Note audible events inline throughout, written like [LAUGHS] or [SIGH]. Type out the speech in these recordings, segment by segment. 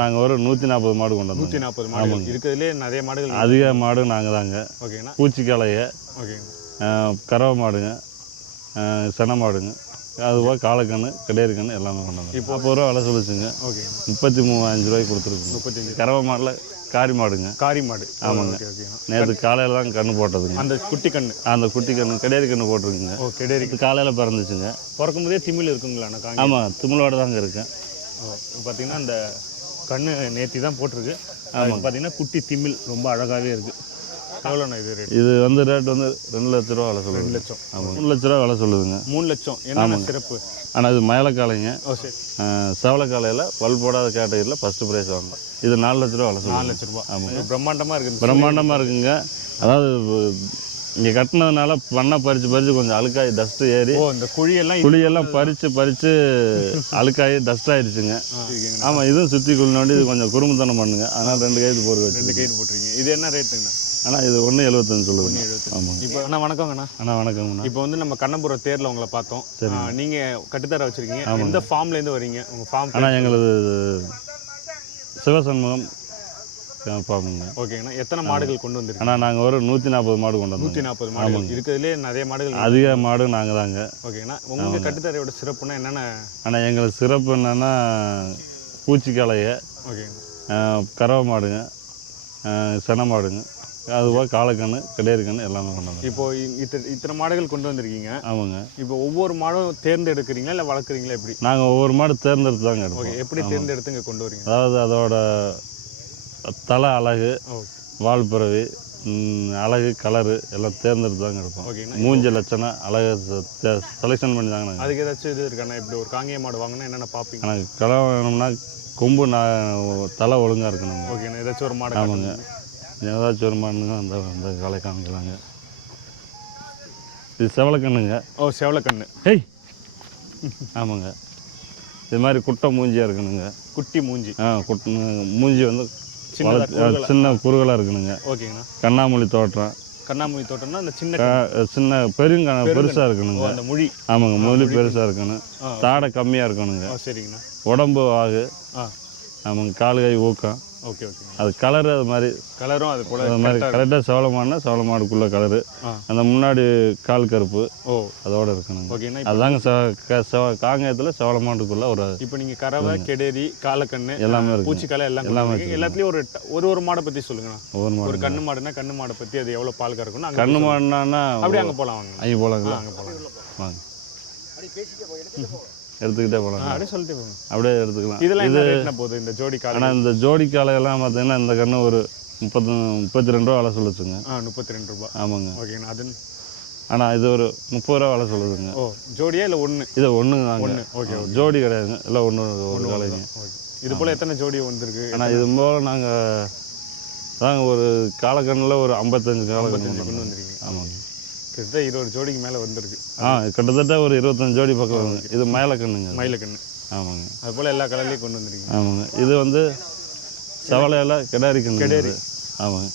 நாங்கள் ஒரு நூற்றி நாற்பது மாடு கொண்டு வந்தோம் நூற்றி நாற்பது மாடுகள். இருக்கிறதுலே நிறைய மாடுகள் அதிக மாடு நாங்கள் தாங்க. ஓகேங்கண்ணா. பூச்சிக்காளைய ஓகேங்கண்ணா. கறவை மாடுங்க செனை மாடுங்க அதுபோல் காலக்கண்ணு கிடையற்கண்ணு எல்லாமே கொண்டு வந்தோம் இப்போ முப்பது ரூபா விலை சொல்லிச்சுங்க. ஓகேங்கண்ணா. முப்பத்தி மூவாயிரம் ரூபாய்க்கு கொடுத்துருக்குங்க. முப்பத்தஞ்சு. கறவை மாடில் காரி மாடுங்க. காரி மாடு. ஆமாங்க. ஓகே நேற்று காலையில் தான் கண்ணு போட்டதுங்க. அந்த குட்டி கண்ணு அந்த குட்டி கண்ணு கிடையறி கண்ணு போட்டிருக்குங்க. ஓ கிடையாது காலையில் பிறந்துச்சுங்க. பிறக்கும் போதே திமிழ் இருக்குங்களாண்ணா காங்க ஆமாம் திமிழோட தாங்க இருக்கேன் பார்த்தீங்கன்னா அந்த கண்ணு நேத்தி தான் போட்டிருக்கு. அதுக்கு பார்த்தீங்கன்னா குட்டி திமிழ் ரொம்ப அழகாகவே இருக்கு. எவ்வளோண்ணா இது ரேட் இது வந்து ரேட் வந்து ரெண்டு லட்ச ரூபா விலை சொல்லுது லட்சம். ஆமாம் மூணு லட்ச ரூபா விலை சொல்லுதுங்க. மூணு லட்சம். என்னென்ன சிறப்பு? ஆனால் இது மயிலக்காலைங்க. ஓ சரி. செவலக்காலையில் பல் போடாத கேட்டகரியில் ஃபஸ்ட்டு ப்ரைஸ் வாங்கலாம். இது நாலு லட்ச ரூபா விலை நாலு சொல்லுங்க லட்ச ரூபா. ஆமாம். பிரம்மாண்டமாக இருக்குது பிரம்மாண்டமாக இருக்குங்க. அதாவது இங்கே கட்டினதுனால பண்ணை பறித்து பறித்து கொஞ்சம் அழுக்காகி டஸ்ட்டு ஏறி இந்த குழியெல்லாம் குழியெல்லாம் பறித்து பறித்து அழுக்காகி டஸ்ட் ஆயிடுச்சுங்க. ஆமாம் இதுவும் சுற்றி குளினோண்டி இது கொஞ்சம் குறும்புத்தனம் பண்ணுங்க. அதனால் ரெண்டு கைது போர் வச்சு ரெண்டு கைடு போட்டிருக்கீங்க. இது என்ன ரேட்டுங்கண்ணா? ஆனால் இது ஒன்று எழுபத்தஞ்சு எழுபத்தஞ்சு ஆமாங்க. இப்போ அண்ணா வணக்கங்கண்ணா. அண்ணா வணக்கங்கண்ணா. இப்போ வந்து நம்ம கண்ணபுரம் தேர்ல உங்களை பார்த்தோம். ஆ, நீங்க கட்டுத்தர வச்சிருக்கீங்க. எந்த ஃபார்ம்ல இருந்து வரீங்க? உங்க ஃபார்ம் ஆனால் எங்களது சிவசண்முகம் பாம்புங்க ஓகேங்கண்ணா எத்தனை மாடுகள் கொண்டு வந்திருக்கீங்க? ஆனால் நாங்கள் ஒரு நூற்றி நாற்பது மாடு கொண்டு நூற்றி வந்தோம் நாற்பது மாடுகள். இருக்கிறதுலே நிறைய மாடுகள் அதிக மாடு நாங்கள் தாங்க. ஓகேங்கண்ணா உங்க கட்டுத்தரையோட சிறப்புனா என்னென்ன? ஆனால் எங்களுக்கு சிறப்பு என்னென்னா பூச்சிக்காளைய ஓகேங்கண்ணா கறவை மாடுங்க செனை மாடுங்க அதுபோல் காலக்கண்ணு கிடையற்கண்ணு எல்லாமே கொண்டு வந்தோம் இப்போ இ- இத்த- இத்தனை மாடுகள் கொண்டு வந்திருக்கீங்க. ஆமாங்க. இப்போ ஒவ்வொரு மாடும் தேர்ந்தெடுக்கிறீங்களா இல்லை வளர்க்குறீங்களா எப்படி? நாங்கள் ஒவ்வொரு மாடு தேர்ந்தெடுத்து தாங்க ஓகே எப்படி தேர்ந்தெடுத்து இங்கே கொண்டு வரீங்க? அதாவது அதோட தலை அழகு ஓ. வால் பிறவி ம், அழகு கலரு எல்லாம் தேர்ந்தெடுத்து தாங்க எடுப்போம். மூஞ்சி லட்சணம் அழகு செலெக்ஷன் பண்ணி தாங்க அதுக்கு ஏதாச்சும் இது இருக்காண்ணா இப்படி ஒரு காங்கேய மாடு வாங்கினா என்னென்ன பார்ப்பீங்க? ஆனால் களை வேணும்னா கொம்பு நான் தலை ஒழுங்காக இருக்கணுங்க ஓகேண்ணா ஏதாச்சும் ஒரு மாடு ஆமாங்க. ஏதாச்சும் ஒரு மாடுங்க அந்த அந்த களை காமிக்கலாங்க. இது செவலக்கண்ணுங்க. ஓ செவலக்கண்ணு. ஏய் ஆமாங்க. இது மாதிரி குட்டை மூஞ்சியாக இருக்கணுங்க. குட்டி மூஞ்சி. ஆ குட் மூஞ்சி வந்து சின்ன குறுகலாக இருக்கணுங்க ஓகேங்கண்ணா. கண்ணாமூலி தோற்றம் கண்ணாமூலி தோட்டம்னா அந்த சின்ன சின்ன பெருங்க பெருசாக இருக்கணுங்க அந்த மொழி. ஆமாங்க மொழி பெருசாக இருக்கணும். தாடை கம்மியாக இருக்கணுங்க சரிங்கண்ணா. உடம்பு வாகு ஆ. ஆமாங்க கால் கை ஊக்கம். ஓகே ஓகே அது கலரு அது மாதிரி. கலரும் அது போல அது மாதிரி கரெக்டாக சவளமானா சவளமாடுக்குள்ள கலரு ஆ. அந்த முன்னாடி கால் கருப்பு. ஓ. அதோட இருக்கணுங்க ஓகேண்ணா அதுதாங்க ச காங்கேயத்தில் சவளமாட்டுக்குள்ள ஒரு இப்போ நீங்க கறவை கெடேரி காலக்கண்ணு எல்லாமே இருக்கு. பூச்சிக்காலை எல்லாம் எல்லாமே எல்லாமே எல்லாத்துலயும் ஒரு ஒரு ஒரு மாடை பத்தி சொல்லுங்கண்ணா ஒவ்வொரு ஒரு மாடு கண்ணு மாடுனா கண்ணு மாடை பத்தி அது எவ்வளவு பால் கறக்கணும் கண்ணு மாடுனா அப்படியே அங்க போலாம் வாங்க. அங்கே போகலாங்களா அங்க போலாம். வாங்க. எடுத்துக்கிட்டே ஆ, போகலாங்க அப்படியே சொல்லிட்டு போங்க. அப்படியே எடுத்துக்கலாம். இதெல்லாம் என்ன ரேட்னா போகுது இந்த ஜோடி காலை? ஆனால் இந்த ஜோடி காலையெல்லாம் பார்த்தீங்கன்னா இந்த கண்ணு ஒரு முப்பத்தி முப்பத்தி ரெண்டு ரூபா விலை சொல்லுச்சுங்க. ஆ முப்பத்தி ரெண்டு ரூபாய் ஆமாங்க. ஓகேண்ணா அது ஆனால் இது ஒரு முப்பது ரூபா விலை சொல்லுதுங்க. ஓ ஜோடியா இல்ல ஒண்ணு? இது ஒன்று தாங்க ஒண்ணு ஓகே ஜோடி கிடையாதுங்க. இல்லை ஒன்று காலைங்க ஓகே இது போல எத்தனை ஜோடி வந்திருக்கு? ஆனால் இது போல் நாங்கள் தாங்க ஒரு காலக்கண்ணில் ஒரு ஐம்பத்தஞ்சு காலக்கண்ணு வந்திருக்கீங்க. ஆமாங்க. கிட்டத்தட்ட இருபது ஜோடிக்கு மேல வந்திருக்கு. ஆ கிட்டத்தட்ட ஒரு இருபத்தஞ்சு ஜோடி பக்கம் வருங்க இது மயிலக்கண்ணுங்க. மயிலக்கண்ணு ஆமாங்க. அது போல எல்லா கலர்லயும் கொண்டு வந்திருக்கீங்க. ஆமாங்க. இது வந்து செவலையில் கிடாரி கண்ணு கிடாரி. ஆமாங்க.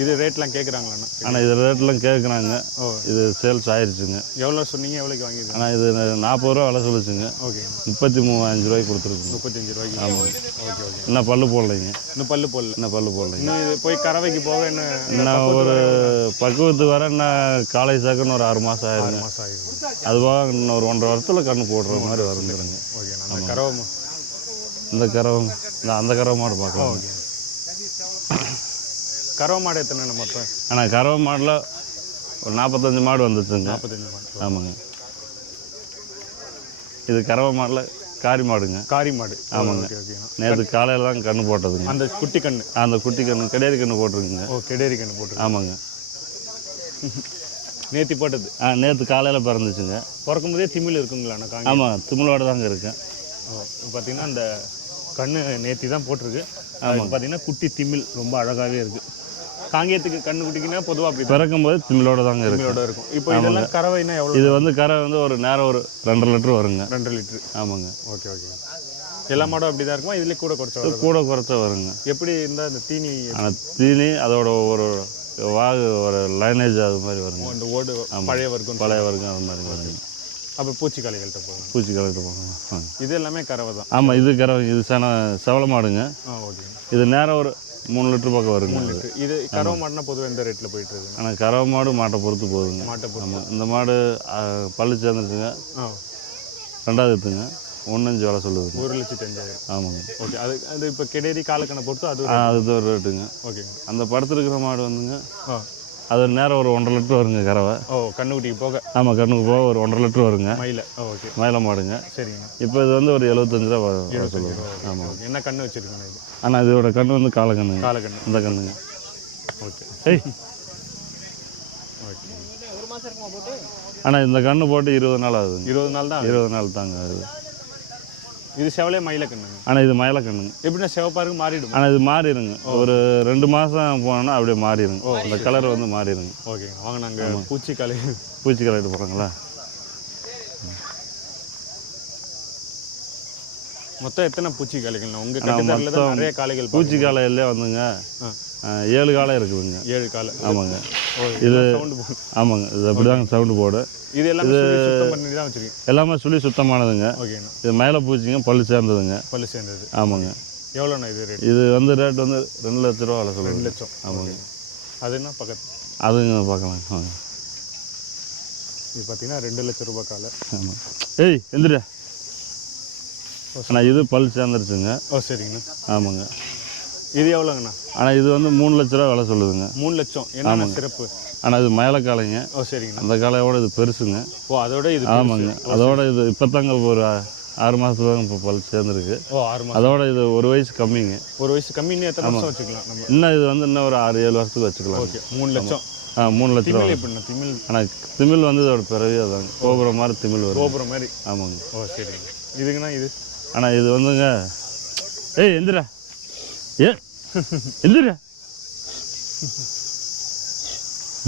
இது ரேட்லாம் கேக்குறாங்களாண்ணா ஆனால் இது ரேட்லாம் கேட்குறாங்க ஓ. இது சேல்ஸ் ஆயிருச்சுங்க. எவ்வளவு சொன்னீங்க? எவ்வளவுக்கு வாங்கிருக்கீங்க ஆனால் இது நாற்பது ரூபா விலை சொல்லிச்சுங்க. ஓகே. முப்பத்தி மூவாயிரம் ரூபாய்க்கு கொடுத்துருக்குங்க. முப்பத்தஞ்சு ரூபாய்க்கு. Okay okay. இன்னும் பல்லு போடலைங்க. இன்னும் பல்லு போடல. இன்னும் பல்லு போடலைங்க. இன்னும் இது போய் கறவைக்கு போக என்ன இன்னும் ஒரு பக்குவத்துக்கு வர இன்னும் காலை சாக்குன்னு ஒரு ஆறு மாதம் ஆயிருங்க. மாசம் ஆகிடும் அதுவாக இன்னும் ஒரு ஒன்றரை வருஷத்தில் கண்ணு போடுற மாதிரி வந்துருங்க ஓகே அந்த கறவை இந்த கறவை இந்த அந்த கறவை மாடு பார்க்கலாம். கறவை மாடு எத்தனை மொத்தம்? ஆனால் கறவை மாடில் ஒரு நாற்பத்தஞ்சு மாடு வந்துச்சுங்க. நாற்பத்தஞ்சு மாடு. ஆமாங்க. இது கறவை மாடில் காரி மாடுங்க. காரி மாடு. ஆமாங்க. நேற்று காலையில் தான் கண்ணு போட்டதுங்க. அந்த குட்டி கண்ணு? அந்த குட்டி கண்ணு கிடையாது கண்ணு போட்டிருக்குங்க. ஓ கெடேரி கண்ணு போட்டு ஆமாங்க. [LAUGHS] நேத்தி போட்டது? ஆ நேற்று காலையில் பிறந்துச்சுங்க. பிறக்கும் போதே திமிழ் இருக்குங்களாண்ணா காங்கி? ஆமாம் திமிழோட தாங்க இருக்கேன் ஓ பார்த்தீங்கன்னா அந்த கண்ணு நேத்தி தான் போட்டிருக்கு. அதுக்கு பார்த்தீங்கன்னா குட்டி திமிழ் ரொம்ப அழகாவே இருக்கு. காங்கேயத்துக்கு கண்ணு குட்டிக்குன்னா பொதுவாக அப்படி பிறக்கும்போது திமிழோட தாங்க இருக்கு. திமிழோட இருக்கும். இப்போ இதெல்லாம் கறவைனா எவ்வளோ இது வந்து கரை வந்து ஒரு நேரம் ஒரு ரெண்டரை லிட்டர் வருங்க. ரெண்டு லிட்டரு. ஆமாங்க. Okay okay. எல்லா மாடும் அப்படி தான் இருக்குமா? இதுலேயே கூட குறைச்ச கூட குறைச்ச வருங்க. எப்படி இருந்தால் இந்த தீனி ஆனால் தீனி அதோட ஒரு வாகு ஒரு லைனேஜ் அது மாதிரி வருங்க. அந்த ஓடு பழைய வர்க்கம் பழைய வர்க்கம் அது மாதிரி வருங்க. அப்போ பூச்சிக்காளிகள்கிட்ட போகலாம் பூச்சி கலக்கிட்டு போகணும். இது எல்லாமே கறவை தான். ஆமாம் இது கறவை. இது சென செவல மாடுங்க. ஓகேங்க இது நேரம் ஒரு மூணு லிட்டர் பக்கம் வருங்க இது. கறவை மாடுனா பொதுவாக எந்த ரேட்டில் போயிட்டு இருக்குங்க? ஆனால் கறவை மாடு மாட்டை பொறுத்து போகுதுங்க மாட்டை பொறுத்து. இந்த மாடு பல்லு சேர்ந்துருச்சுங்க. ரெண்டாவது எடுத்துங்க. ஒன்றஞ்சு வேலை சொல்லுதுங்க. ஒரு லட்சத்தி அஞ்சாயிரம். ஆமாங்க. ஓகே. அது அது இப்போ கிடேரி காலக்கணை பொறுத்து அது அது ஒரு ரேட்டுங்க ஓகேங்க. அந்த படுத்துருக்கிற மாடு வந்துங்க. அது நேரம் ஒரு ஒன்றரை லிட்டர் வருங்க கறவை. ஓ கண்ணுக்குட்டிக்கு போக. ஆமாம் கண்ணுக்கு போக ஒரு ஒன்றரை லிட்டர் வருங்க. மயில. ஓகே. மயில மாடுங்க. சரிங்க. இப்போ இது வந்து ஒரு எழுபத்தஞ்சு ரூபா சொல்லுது. ஆமாம். என்ன கண்ணு வச்சிருக்கீங்க இது? ஆனால் இதோட கண்ணு வந்து கால கண்ணுங்க. காலக்கண்ணு இந்த கண்ணுங்க. ஓகே. ஏய். ஓகே. ஆனால் இந்த கண்ணு போட்டு இருபது நாள் ஆகுதுங்க. இருபது நாள் தான் ஆகுது. இருபது நாள் தாங்க ஆகுது. இது செவலே மயில கண்ணுங்க. ஆனால் இது மயில கண்ணுங்க. எப்படின்னா செவப்பாருக்கு மாறிடும்? ஆனால் இது மாறிடுங்க. ஒரு ரெண்டு மாதம் போனோன்னா அப்படியே மாறிடுங்க. அந்த கலர் வந்து மாறிடுங்க. ஓகேங்க வாங்க நாங்கள் பூச்சிக்காளி பூச்சி கலரிட்டு போகிறாங்களா மொத்தம் எத்தனை பூச்சிக்காளிகள் உங்க ஆனா கட்டுத்தரில் தான் நிறைய காளைகள் பூச்சி காலையிலே வந்துங்க. ஏழு காலை இருக்குதுங்க. ஏழு காலை ஆமாங்க. ஓ இது சவுண்டு ஆமாங்க. இது அப்படி தாங்க சவுண்டு போடு. இது எல்லாமே சுத்தம் பண்ணி தான் வச்சிருக்கீங்க எல்லாமே சுழி சுத்தமானதுங்க. ஓகேண்ணா இது மேலே பூச்சிங்க பல்லு சேர்ந்ததுங்க. பல்லு சேர்ந்தது. ஆமாங்க. எவ்வளோண்ணா இது ரேட் இது வந்து ரேட் வந்து ரெண்டு லட்ச ரூபா விலை ரெண்டு சொல்லுங்க லட்சம். ஆமாங்க. அது என்ன பக்கத்து? அதுங்க பார்க்கலாம் இது பார்த்தீங்கன்னா ரெண்டு லட்சம் ரூபாய் காலை. ஆமாம் ஏய் எந்திரியா ஆனால் இது பல் சேர்ந்துருச்சுங்க. ஓ சரிங்கண்ணா. ஆமாங்க. இது எவ்வளோங்கண்ணா? ஆனால் இது வந்து மூணு லட்ச ரூபா விலை சொல்லுதுங்க. மூணு லட்சம். என்னென்ன சிறப்பு? ஆனால் இது மயில காளைங்க ஓ சரிங்கண்ணா. அந்த காளையோட இது பெருசுங்க. ஓ அதோட இது ஆமாங்க. அதோட இது இப்போ தாங்க ஒரு ஆறு மாதத்துல இப்போ பல் சேர்ந்துருக்கு. ஓ ஆறு மாதம் அதோட இது ஒரு வயசு கம்மிங்க. ஒரு வயசு கம்மி இன்னும் எத்தனை வருஷம் வச்சுக்கலாம் நம்ம? இன்னும் இது வந்து இன்னும் ஒரு ஆறு ஏழு வருஷத்துக்கு வச்சுக்கலாம். ஓகே மூணு லட்சம். ஆ மூணு லட்ச ரூபா திமிழ் ஆனால் திமிழ். வந்து இதோட பிறவி அதாங்க. கோபுரம் மாதிரி திமிழ் வரும் கோபுரம் மாதிரி. ஆமாங்க. ஓ சரிங்க இதுக்குண்ணா இது? ஆனால் இது வந்துங்க. ஏய் எந்திரா. ஏ? எந்திரா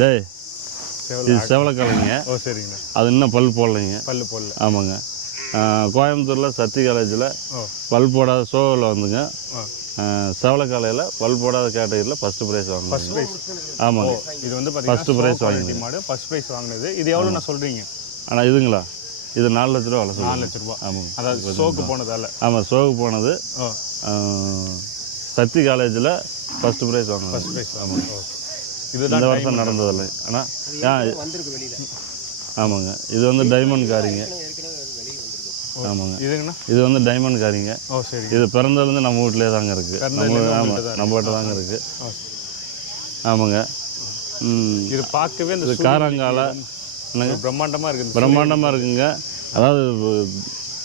டேய் இது செவலக்காலைங்க ஓ சரிங்கண்ணா. அது இன்னும் பல் போடலைங்க? பல்லு போடல. ஆமாங்க. கோயம்புத்தூரில் சத்தி காலேஜில் பல் போடாத ஷோவில் வந்துங்க. செவலக்காலையில் பல் போடாத கேட்டகரியில் ஃபஸ்ட்டு ப்ரைஸ் ஃபர்ஸ்ட் வாங்கினேன் ப்ரைஸ் ஆமாங்க. இது வந்து பார்த்தீங்கன்னா prize குவாலிட்டி மாடு ஃபர்ஸ்ட் ப்ரைஸ் வாங்கினது. இது எவ்வளோ நான் சொல்கிறீங்க ஆனால் இதுங்களா? இது நாலு லட்ச ரூபா நாலு லட்ச ரூபா. ஆமாங்க. அதாவது சோக்கு போனதால. ஆமாம் ஷோவுக்கு போனது. சக்தி காலேஜில் ஃபஸ்ட்டு ப்ரைஸ் வாங்கினேன் ஃபர்ஸ்ட் ப்ரைஸ் ஆமாம் ஓகே இதுதான் இந்த வருஷம் நடந்ததில்லை. ஆனால் ஏன் ஆமாங்க. இது வந்து டைமண்ட் காரிங்க. ஆமாங்க. இதுங்கண்ணா இது வந்து டைமண்ட் காரிங்க. ஓ சரி. இது பிறந்ததுலேருந்து நம்ம வீட்டிலே தாங்க இருக்குது நம்ம ஆமாம் தாங்க இருக்குது. ஆமாங்க. ம், இது பார்க்கவே இந்த இது காரங்கால? பிரம்மாண்டமாக இருக்குது பிரம்மாண்டமாக இருக்குங்க. அதாவது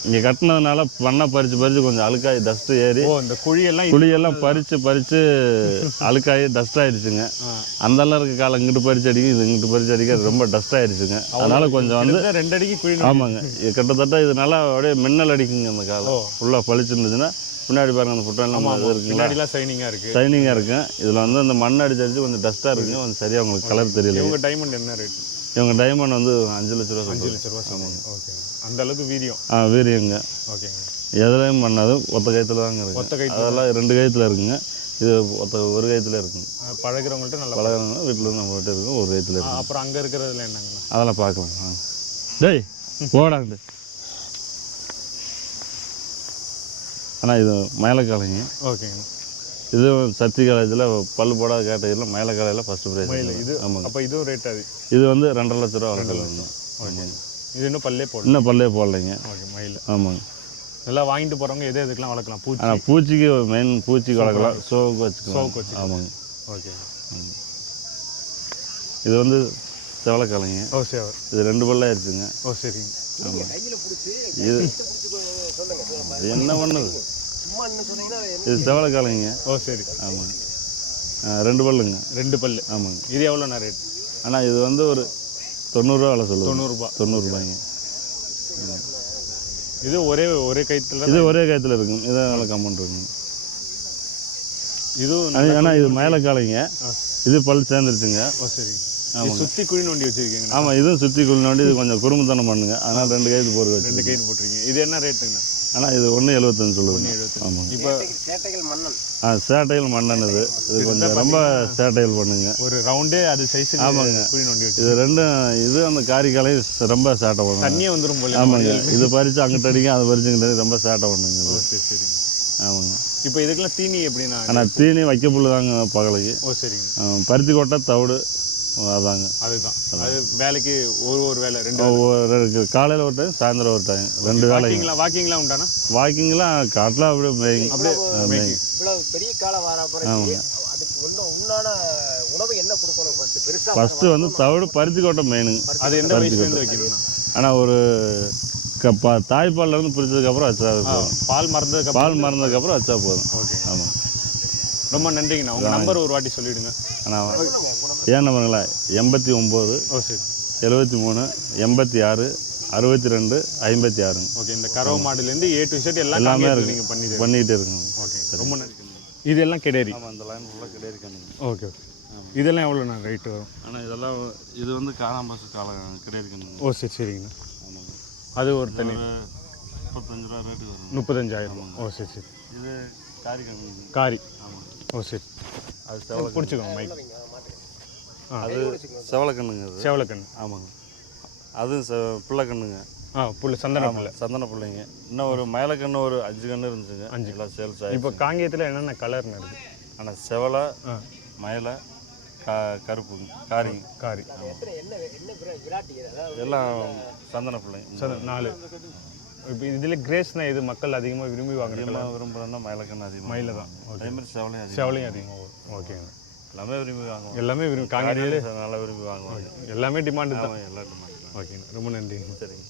இங்கே கட்டினதுனால பண்ணை பறித்து பறித்து கொஞ்சம் அழுக்காகி டஸ்ட்டு ஏறி இந்த குழியெல்லாம் குழியெல்லாம் பறித்து பறித்து அழுக்காகி டஸ்ட் ஆயிடுச்சுங்க. அந்தெல்லாம் இருக்க காலம் இங்கிட்டு பறிச்சு அடிக்கும் இது இங்கிட்டு பறிச்சு அடிக்க ரொம்ப டஸ்ட் ஆயிடுச்சுங்க. அதனால கொஞ்சம் வந்து ரெண்டு அடிக்கு குழி ஆமாங்க. கிட்டத்தட்ட இது நல்லா அப்படியே மின்னல் அடிக்குங்க அந்த காலம். ஃபுல்லாக பளிச்சுருந்துச்சுன்னா பின்னாடி பாருங்க அந்த இது இருக்குங்களா? பின்னாடிலாம் சைனிங்காக இருக்குது ஷைனிங்காக இருக்கும் இதில் வந்து அந்த மண் அடிச்சு அடிச்சு கொஞ்சம் டஸ்ட்டாக இருக்குங்க. கொஞ்சம் சரியாக உங்களுக்கு கலர் தெரியல இவங்க டைமண்ட் என்ன ரேட் இவங்க டைமண்ட் வந்து அஞ்சு லட்ச ரூபா அஞ்சு லட்ச ரூபா சொல்லுங்க ஓகே. அந்த அளவுக்கு வீரியம். ஆ வீரியங்க. ஓகேங்க. எதுலையும் பண்ணாது. ஒத்த கயத்தில் தாங்க இருக்கு. ஒத்த கயித்துல. அதெல்லாம் ரெண்டு கயத்தில் இருக்குங்க. இது ஒத்த ஒரு கயத்தில் இருக்குங்க. பழகுறவங்கள்ட்ட நல்லா பழகிறவங்க வீட்டில் இருந்து நம்ம வீட்டு இருக்கும் ஒரு கயத்தில் ஆ, இருக்குங்க. அப்புறம் அங்கே இருக்கிறதுல என்னங்கண்ணா அதெல்லாம் பார்க்கலாம். டேய் போடாண்டு ஆனால் இது மயிலக்காலைங்க ஓகேங்கண்ணா இது சக்தி காலேஜில் பல்லு போடாத கேட்டகரியில் மயிலக்காலையில் ஃபஸ்ட்டு ப்ரைஸ் இது ஆமாங்க. அப்போ இதுவும் ரேட் அது. இது வந்து ரெண்டரை லட்ச ரூபா வளர்க்கலாம் ஓகே. இது இன்னும் பல்லே போடல. இன்னும் பல்லே போடலைங்க. ஓகே மயில். ஆமாங்க. நல்லா வாங்கிட்டு போகிறவங்க எது எதுக்கெல்லாம் வளர்க்கலாம்? பூச்சி. ஆனால் பூச்சிக்கு மெயின் பூச்சிக்கு வளர்க்கலாம். ஷோவுக்கு வச்சுக்கலாம். ஷோவுக்கு வச்சுக்கலாம். ஆமாங்க. ஓகே. இது வந்து செவலக்காலைங்க ஓ சரி இது ரெண்டு பல்ல ஆயிடுச்சுங்க. ஓ சரிங்க. இது இது என்ன பண்ணுது? இது செவலக்காலைங்க ஓ சரி. ஆமாங்க. ரெண்டு பல்லுங்க. ரெண்டு பல்லு. ஆமாங்க. இது எவ்வளோண்ணா ரேட் ஆனால் இது வந்து ஒரு தொண்ணூறுரூவா விலை சொல்லுது தொண்ணூறுரூபா தொண்ணூறுபாய்ங்க இது ஒரே ஒரே கைத்தில் இது ஒரே கயத்தில் இருக்குங்க இது நல்ல கமெண்ட் இருக்குங்க இதுவும் ஆனால் இது மயிலக்காலைங்க. இது பல் சேர்ந்துருச்சுங்க. ஓ சரி. இது சுத்தி குழி நோண்டி வச்சிருக்கீங்க. ஆமாம் இதுவும் சுற்றி குளினோண்டி இது கொஞ்சம் குறும்புத்தனம் பண்ணுங்க. அதனால் ரெண்டு கைது போர் வச்சு ரெண்டு கைடு போட்டிருக்கீங்க. இது என்ன ரேட்டுங்கண்ணா? ஆனால் இது ஒன்று எழுபத்தஞ்சு எழுபத்தஞ்சு ஆமாங்க இப்போ சேட்டைகள் மன்னன். ஆ சேட்டைகள் மண்ணன் இது. இது கொஞ்சம் ரொம்ப சேட்டைகள் பண்ணுங்க. ஒரு ரவுண்டே அது சைஸுக்கு ஆமாங்க. குழி நோண்டி இது ரெண்டும் இது அந்த காரிக்காலையும் ரொம்ப சேட்டை பண்ணுங்க. தண்ணியே வந்துரும் போல. ஆமாங்க. [LAUGHS] இது பறித்து அங்கிட்ட அடிக்கும் அதை பறிச்சு இங்கிட்ட. ரொம்ப சேட்டை பண்ணுங்க சரி சரிங்க. ஆமாங்க. இப்போ இதுக்கெல்லாம் தீனி எப்படின்னா ஆனால் தீனி வைக்க புல்லு தாங்க பகலுக்கு. ஓ சரிங்க. பருத்தி கொட்டை தவிடு அதாங்க. அதுதான். அது வேலைக்கு ஒரு ஒரு வேலை ரெண்டு காலையில் ஒரு டைம் சாயந்தரம் ஒரு டைம் ரெண்டு வேலைங்க வாக்கிங்லாம் வாக்கிங்லாம் உண்டானா? வாக்கிங்லாம் காட்டில் அப்படியே அப்படியே பெரிய காலம் வர பிறகு அதுக்கு உண்ண உண்ணான உணவு என்ன கொடுக்கணும் ஃபர்ஸ்ட் பெருசா ஃபஸ்ட்டு வந்து தவிடு பருத்தி கொட்டை மெயினுங்க அது எந்த வயசுலேருந்து வைக்கணும்னா ஆனால் ஒரு க ப தாய்ப்பால்லேருந்து பிடிச்சதுக்கப்புறம் வச்சா போதும். பால் மறந்ததுக்கு அப்புறம் பால் மறந்ததுக்கப்புறம் வச்சா போதும். ஓகே. ஆமாம் ரொம்ப நன்றிங்கண்ணா. உங்க நம்பர் ஒரு வாட்டி சொல்லிடுங்க. ஆனால் ஏன் நம்பருங்களா எண்பத்தி ஒம்பது ஓ சரி. எழுபத்தி மூணு எண்பத்தி ஆறு அறுபத்தி ரெண்டு ஐம்பத்தி ஆறுங்க ஓகே இந்த கறவை மாடுலேருந்து ஏ டு செட் எல்லாம் எல்லாமே இருக்கு. நீங்க பண்ணிடுங்க பண்ணிகிட்டே இருக்குங்க. ஓகே ரொம்ப நன்றி இது எல்லாம் கிடையாது. ஆமாம் அந்த லைன் ஃபுல்லாக கிடையாது ஓகே ஓகே. இதெல்லாம் எவ்வளோண்ணா ரேட்டு வரும்? ஆனால் இதெல்லாம் இது வந்து காணாமசு காலம் கிடையாது ஓ சரி சரிங்கண்ணா. அது ஒரு தனி முப்பத்தஞ்சு ரூபா ரேட்டு வரும். முப்பத்தஞ்சாயிரம். ஓ சரி சரி. இது காரி காரி. ஆமாங்க ஓ சரி. அது பிடிச்சிக்கோங்க மைக். அது செவல கண்ணுங்க அது சேவலக்கண்ணு. ஆமாங்க. அது செ பிள்ளை கண்ணுங்க ஆ புல்லு சந்தன புல்லு சந்தன பிள்ளைங்க. இன்னும் ஒரு மயிலக்கண்ணு ஒரு அஞ்சு கண்ணு இருந்துச்சுங்க. அஞ்சு. எல்லாம் சேல்ஸ் ஆகி இப்போ காங்கேயத்தில் என்னென்ன கலர்னு இருக்கு? ஆனால் செவலை ஆ. மயிலை கா கருப்புங்க காரிங்க காரி. அதாவது எல்லாம் சந்தன பிள்ளைங்க. சரி நாலு. இப்போ இதில் கிரேஸ்னா இது மக்கள் அதிகமாக விரும்பி வாங்குறது அதிகமாக விரும்புகிறேன்னா மயிலக்கண்ணு அதிகமாக மயில தான் அதே மாதிரி செவலையும் அதிகம் சேவலையும் அதிகமாக ஓகேங்க. எல்லாமே விரும்பி வாங்குவாங்க. எல்லாமே விரும்பி காங்கேயத்தில் நல்லா விரும்பி வாங்குவாங்க. எல்லாமே டிமாண்டு தான். எல்லா டிமாண்ட் ஓகேங்க ரொம்ப நன்றி சரிங்க